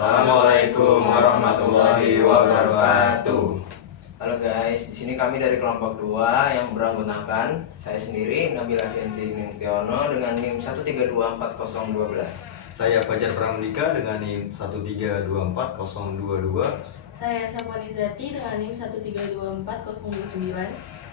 Assalamualaikum warahmatullahi wabarakatuh. Halo guys, di sini kami dari kelompok 2 yang beranggotakan saya sendiri Nabil Afiansi Ningtyono dengan NIM 1324012. Saya Fajar Pramdika dengan NIM 1324022. Saya Sapuani Zati dengan NIM 1324029.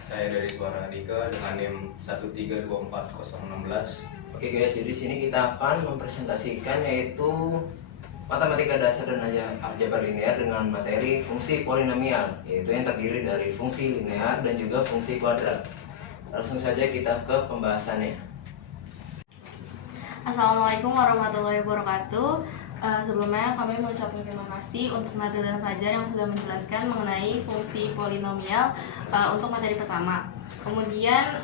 Saya dari Suara Dika dengan NIM 1324016. Oke guys, jadi di sini kita akan mempresentasikan yaitu matematika dasar dan aljabar linear dengan materi fungsi polinomial, yaitu yang terdiri dari fungsi linear dan juga fungsi kuadrat. Langsung saja kita ke pembahasannya. Assalamualaikum warahmatullahi wabarakatuh. Sebelumnya kami mengucapkan terima kasih untuk Nabil dan Fajar yang sudah menjelaskan mengenai fungsi polinomial untuk materi pertama. Kemudian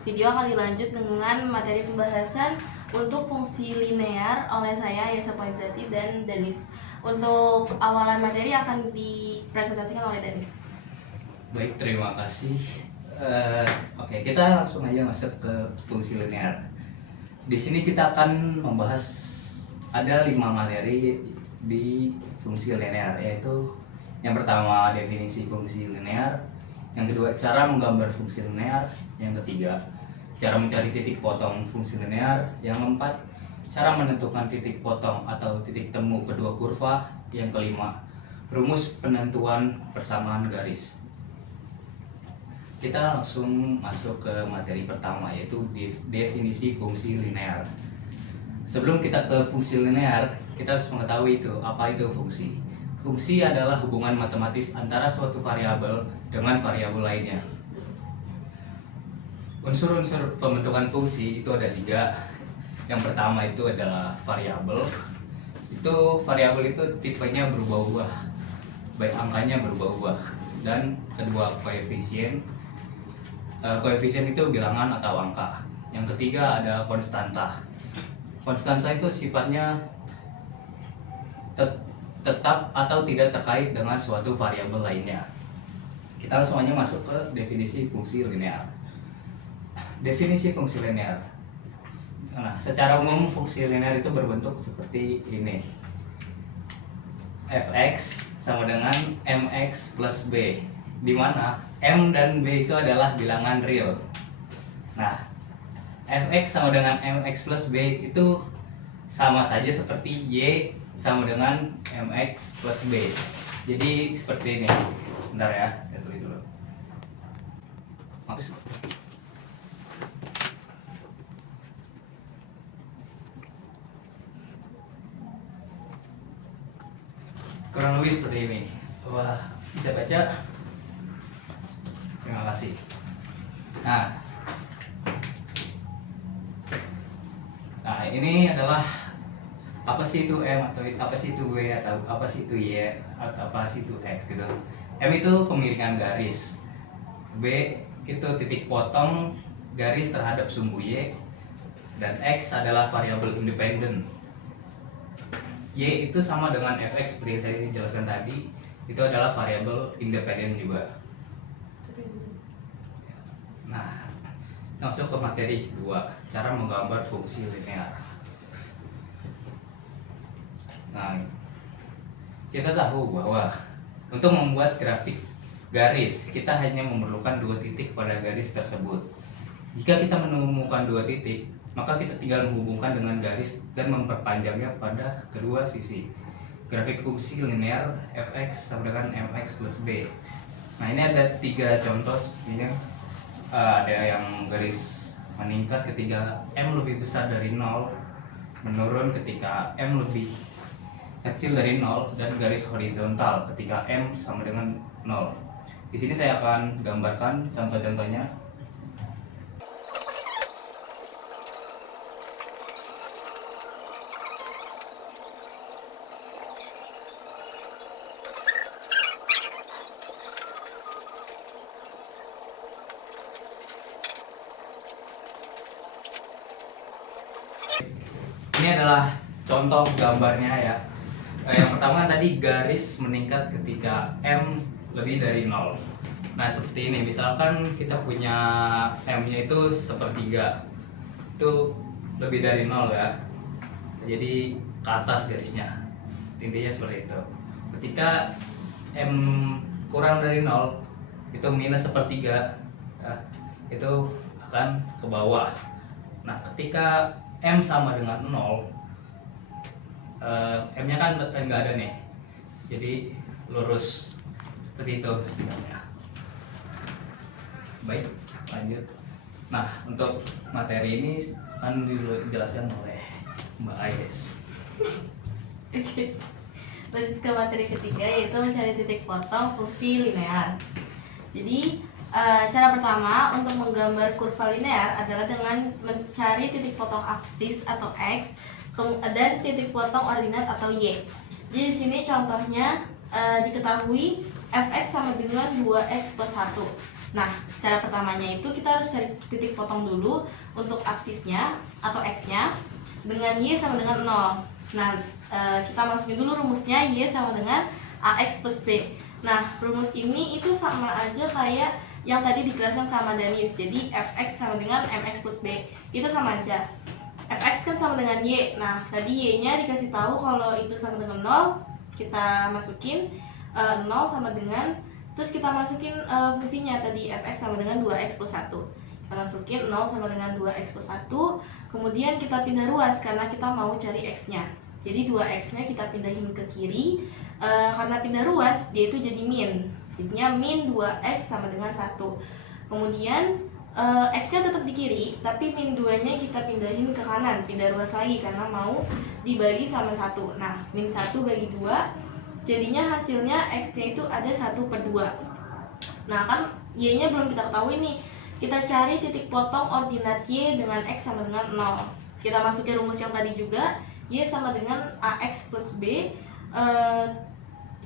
video akan dilanjut dengan materi pembahasan untuk fungsi linear oleh saya Yesa Poinzati dan Danis. Untuk awalan materi akan dipresentasikan oleh Danis. Baik, terima kasih. Oke, kita langsung aja masuk ke fungsi linear. Di sini kita akan membahas ada 5 materi di fungsi linear, yaitu yang pertama definisi fungsi linear, yang kedua cara menggambar fungsi linear, yang ketiga cara mencari titik potong fungsi linear, yang keempat cara menentukan titik potong atau titik temu kedua kurva, yang kelima rumus penentuan persamaan garis. Kita langsung masuk ke materi pertama, yaitu definisi fungsi linear. Sebelum kita ke fungsi linear, kita harus mengetahui apa itu fungsi. Fungsi adalah hubungan matematis antara suatu variabel dengan variabel lainnya. Unsur-unsur pembentukan fungsi itu ada 3. Yang pertama itu adalah variabel. Variabel itu tipenya berubah-ubah, baik angkanya berubah-ubah. Dan kedua koefisien. Koefisien itu bilangan atau angka. Yang ketiga ada konstanta. Konstanta itu sifatnya tetap atau tidak terkait dengan suatu variabel lainnya. Kita langsung aja masuk ke definisi fungsi linear. Definisi fungsi linear. Nah, secara umum fungsi linear itu berbentuk seperti ini. Fx sama dengan mx plus b, di mana m dan b itu adalah bilangan real. Nah, fx sama dengan mx plus b itu sama saja seperti y sama dengan mx plus b. Jadi seperti ini. Bentar ya, saya tulis dulu. Maksud kurang lebih seperti ini. Wah, bisa baca? Terima kasih. Nah, ini adalah apa sih itu M, atau apa sih itu W, atau apa sih itu Y, atau apa sih itu X gitu. M itu kemiringan garis, B itu titik potong garis terhadap sumbu Y, dan X adalah variabel independen. Y itu sama dengan Fx seperti yang saya jelaskan tadi, itu adalah variabel independen juga. Nah, langsung ke materi kedua, cara menggambar fungsi linear. Nah, kita tahu bahwa untuk membuat grafik garis, kita hanya memerlukan 2 titik pada garis tersebut. Jika kita menemukan 2 titik, maka kita tinggal menghubungkan dengan garis dan memperpanjangnya pada kedua sisi. Grafik fungsi linear fx sama dengan mx plus b. Nah, ini ada 3 contoh sepertinya. Ada yang garis meningkat ketika m lebih besar dari 0, menurun ketika m lebih kecil dari 0, dan garis horizontal ketika m sama dengan 0. Di sini saya akan gambarkan contoh-contohnya. Ini adalah contoh gambarnya ya. Yang pertama tadi garis meningkat ketika M lebih dari 0. Nah, seperti ini. Misalkan kita punya M-nya itu sepertiga, itu lebih dari 0 ya. Jadi ke atas garisnya. intinya seperti itu. Ketika M kurang dari 0 itu minus sepertiga, itu akan ke bawah. Nah, ketika M sama dengan 0, M nya kan nggak ada nih, jadi lurus seperti itu sebenarnya. Baik, lanjut. Nah, untuk materi ini akan dijelaskan oleh Mbak Ais. Oke. Lanjut ke materi ketiga, yaitu mencari titik potong fungsi linear. Jadi cara pertama untuk menggambar kurva linear adalah dengan mencari titik potong aksis atau x dan titik potong ordinat atau y. Jadi di sini contohnya diketahui fx sama dengan 2x plus 1. Nah, cara pertamanya itu kita harus cari titik potong dulu untuk aksisnya atau x-nya dengan y sama dengan 0. Nah, kita masukin dulu rumusnya, y sama dengan ax plus b. Nah, rumus ini itu sama aja kayak yang tadi dijelaskan sama Danis. Jadi fx sama dengan mx plus b, itu sama aja. Fx kan sama dengan y. Nah, tadi y-nya dikasih tahu kalau itu sama dengan 0, kita masukin 0 sama dengan, terus kita masukin fungsinya tadi fx sama dengan 2x plus 1. Kita masukin 0 sama dengan 2x plus 1, kemudian kita pindah ruas karena kita mau cari x-nya. Jadi 2x-nya kita pindahin ke kiri, karena pindah ruas dia itu jadi min. Jadinya min 2x sama dengan 1. Kemudian x-nya tetap di kiri, tapi min 2-nya kita pindahin ke kanan, pindah ruas lagi karena mau dibagi sama 1. Nah, min 1 bagi 2, jadinya hasilnya x-nya itu ada 1/2. Nah, kan y-nya belum kita ketahui nih. Kita cari titik potong ordinat y dengan x sama dengan 0. Kita masukin rumus yang tadi juga, y sama dengan ax plus b.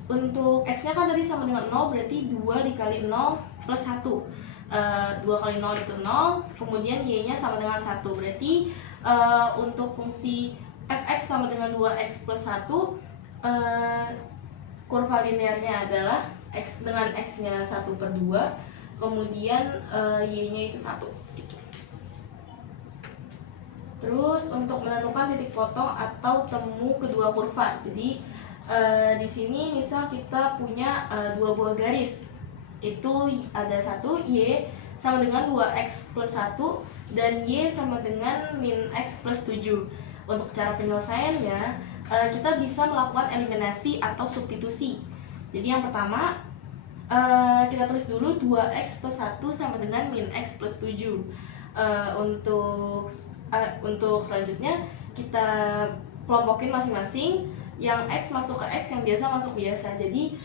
Untuk x-nya kan tadi sama dengan 0, berarti 2 dikali 0 plus 1. 2 kali 0 itu 0, kemudian y-nya sama dengan 1. Berarti untuk fungsi fx sama dengan 2x plus 1, kurva linearnya adalah x dengan x-nya 1/2, kemudian y-nya itu 1 gitu. Terus untuk menentukan titik potong atau temu kedua kurva. Jadi di sini misal kita punya dua buah garis. Itu ada 1 y sama dengan 2x plus 1 dan y sama dengan min x plus 7. Untuk cara penyelesaiannya kita bisa melakukan eliminasi atau substitusi. Jadi yang pertama kita tulis dulu 2x plus 1 sama dengan min x plus 7. Untuk selanjutnya kita kelompokin masing-masing. Yang x masuk ke x, yang biasa masuk biasa. Jadi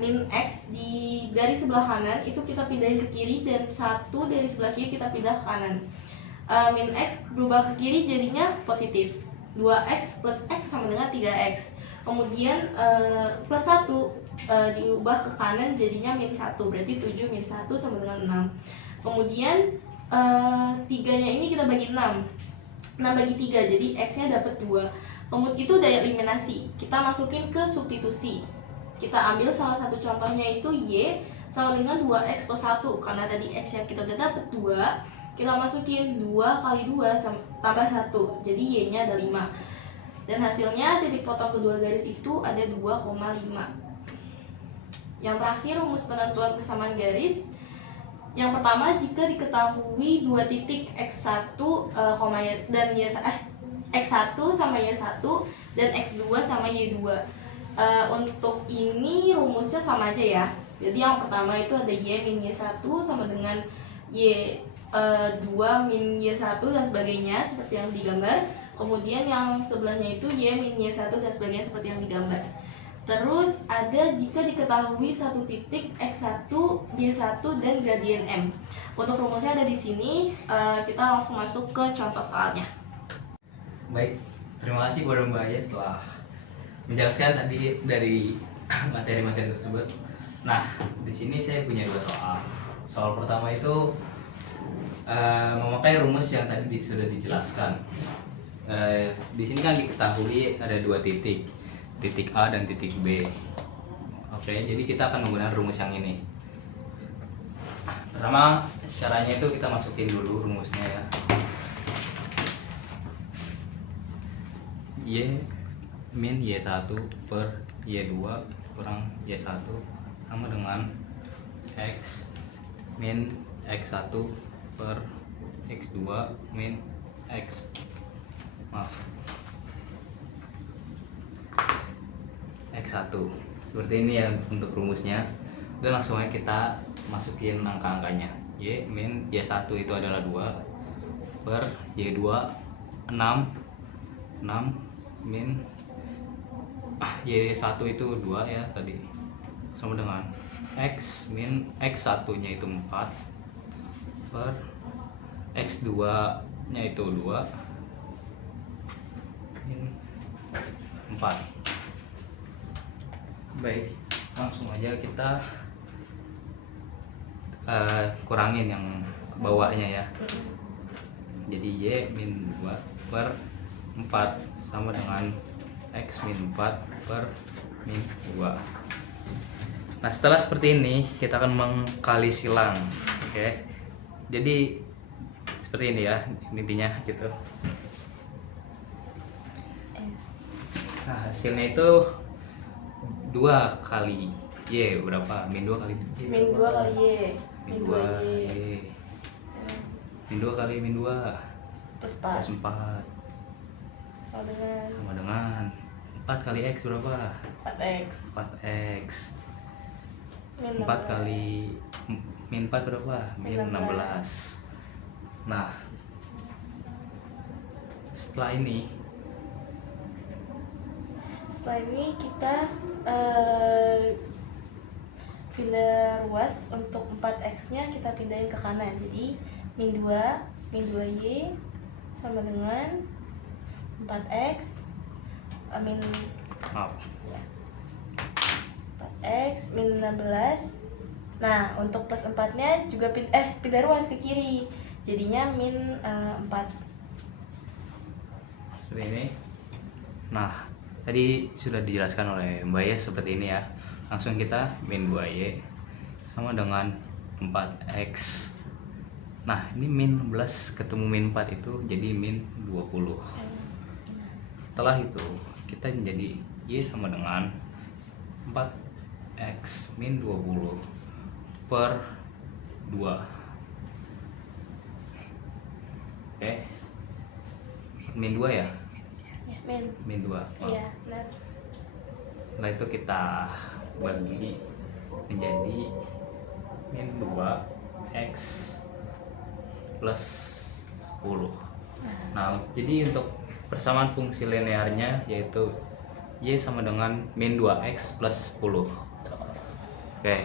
min x di garis sebelah kanan itu kita pindahin ke kiri, dan 1 dari sebelah kiri kita pindah ke kanan. Min x berubah ke kiri jadinya positif, 2x plus x sama dengan 3x. Kemudian plus 1 diubah ke kanan jadinya min 1, berarti 7 min 1 sama dengan 6. Kemudian 3-nya ini kita bagi 6 bagi 3, jadi x-nya dapat 2. Kemudian itu udah eliminasi, kita masukin ke substitusi. Kita ambil salah satu contohnya itu y sama dengan 2x plus 1. Karena tadi x-nya kita udah dapat 2, kita masukin 2 kali 2 tambah 1, jadi y-nya ada 5. Dan hasilnya titik potong kedua garis itu ada 2,5. Yang terakhir, rumus penentuan kesamaan garis. Yang pertama, jika diketahui dua titik x1, dan x1 sama y1 dan x2 sama y2. Untuk ini rumusnya sama aja ya. Jadi yang pertama itu ada y min y1 sama dengan y2 min y1 dan sebagainya seperti yang digambar. Kemudian yang sebelahnya itu y min y1 dan sebagainya seperti yang digambar. Terus ada jika diketahui satu titik x1, y1 dan gradien m. Untuk rumusnya ada di sini. Kita langsung masuk ke contoh soalnya. Baik, terima kasih kepada Mbak Aya setelah menjelaskan tadi dari materi-materi tersebut. Nah, di sini saya punya dua soal. Soal pertama itu memakai rumus yang tadi sudah dijelaskan. Di sini kan diketahui ada dua titik, titik A dan titik B. Oke, jadi kita akan menggunakan rumus yang ini. Pertama, caranya itu kita masukin dulu rumusnya ya. Y min Y1 per Y2 kurang Y1 sama dengan X min X1 per X2 min X1. Seperti ini ya untuk rumusnya. Dan langsung aja kita masukin angka-angkanya. Y min Y1 itu adalah 2 per Y2 6 min Y1 itu 2 ya tadi, sama dengan X min X1 nya itu 4 per X2 nya itu 2 min 4. Baik, langsung aja kita kurangin yang bawahnya ya. Jadi Y min 2 per 4 sama dengan X min 4 per min 2. Nah setelah seperti ini kita akan mengkali silang. Oke, jadi seperti ini ya intinya gitu. Nah hasilnya itu 2 kali Y berapa? Min 2 kali Y Min 2 kali Y. Min 2 Y. Min 2 kali min 2 Plus plus 4 4 sama dengan 4 kali X berapa? 4X. 4X. Min 4 kali min 4 berapa? Min 16. Nah setelah ini kita pindah ruas. Untuk 4X nya kita pindahin ke kanan, jadi min 2Y sama dengan 4X min maaf 4X min 16. Nah untuk plus 4 nya juga pindah ruas ke kiri, jadinya min 4. seperti ini. Nah tadi sudah dijelaskan oleh Mbak ya seperti ini ya. Langsung kita min 2Y sama dengan 4X. Nah ini min 16 ketemu min 4 itu jadi min 20. Setelah itu kita jadi Y sama dengan 4X min 20 per 2. Oke, min 2 ya? Min 2. Iya, benar. Setelah itu kita bagi menjadi min 2X plus 10. Nah jadi untuk persamaan fungsi linearnya yaitu Y sama dengan min 2X plus 10. Oke,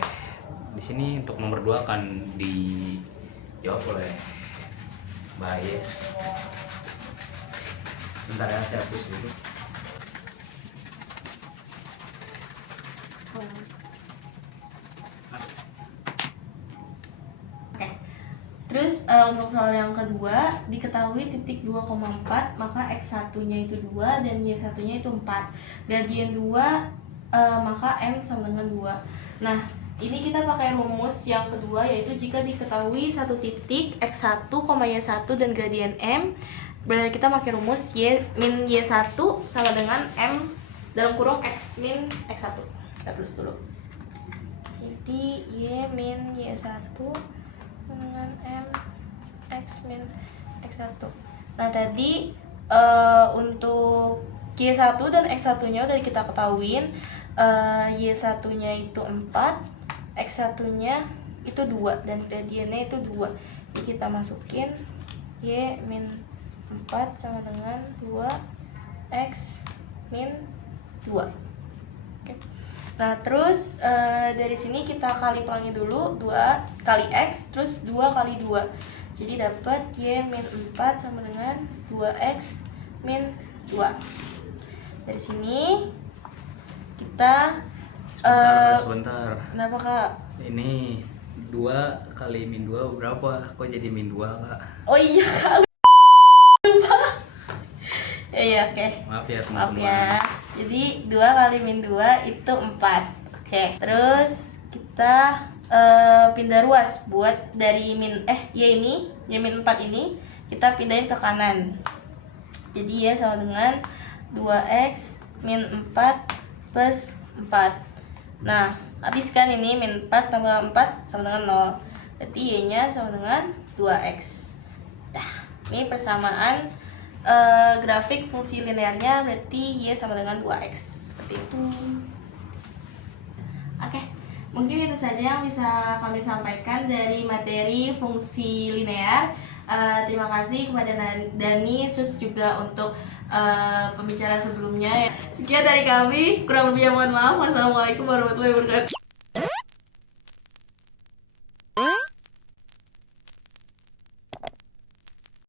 di sini untuk nomor 2 akan dijawab oleh Mbak Yes. Bentar ya, saya hapus dulu. Terus untuk soal yang kedua, diketahui titik 2,4, maka X1 nya itu 2 dan Y1 nya itu 4. Gradien 2 maka M sama dengan 2. Nah ini kita pakai rumus yang kedua, yaitu jika diketahui satu titik X1, Y1 dan gradien M, berarti kita pakai rumus Y min Y1 sama dengan M dalam kurung X min X1. Kita tulis dulu. Jadi Y min Y1 dengan M X min X1. Nah tadi untuk Y1 dan X1 nya udah kita ketahuin. Y1 nya itu 4, X1 nya itu 2 dan gradiennya itu 2. Jadi kita masukin Y min 4 sama dengan 2X min 2. Oke. Nah terus dari sini kita kali pelangi dulu, 2 kali X terus 2 kali 2. Jadi dapat Y min 4 sama dengan 2X min 2. Dari sini kita sebentar. Kenapa kak? Ini 2 kali min 2 berapa? Kok jadi min 2 kak? Oh iya kak, lupa. Iya oke. Maaf ya Maaf teman-teman. ya. Jadi 2 kali min 2 itu 4. Oke. Terus kita pindah ruas buat dari Y min 4 ini kita pindahin ke kanan. Jadi Y sama dengan 2X min 4 plus 4. Nah, habiskan ini min 4 tambah 4 sama dengan 0. Berarti Y-nya sama dengan 2X. Dah, ini persamaan grafik fungsi linearnya, berarti Y sama dengan 2X. Seperti itu. Oke, mungkin itu saja yang bisa kami sampaikan dari materi fungsi linear. Terima kasih kepada Dani, sus juga untuk pembicaraan sebelumnya ya. Sekian dari kami, kurang lebihnya mohon maaf. Wassalamualaikum warahmatullahi wabarakatuh.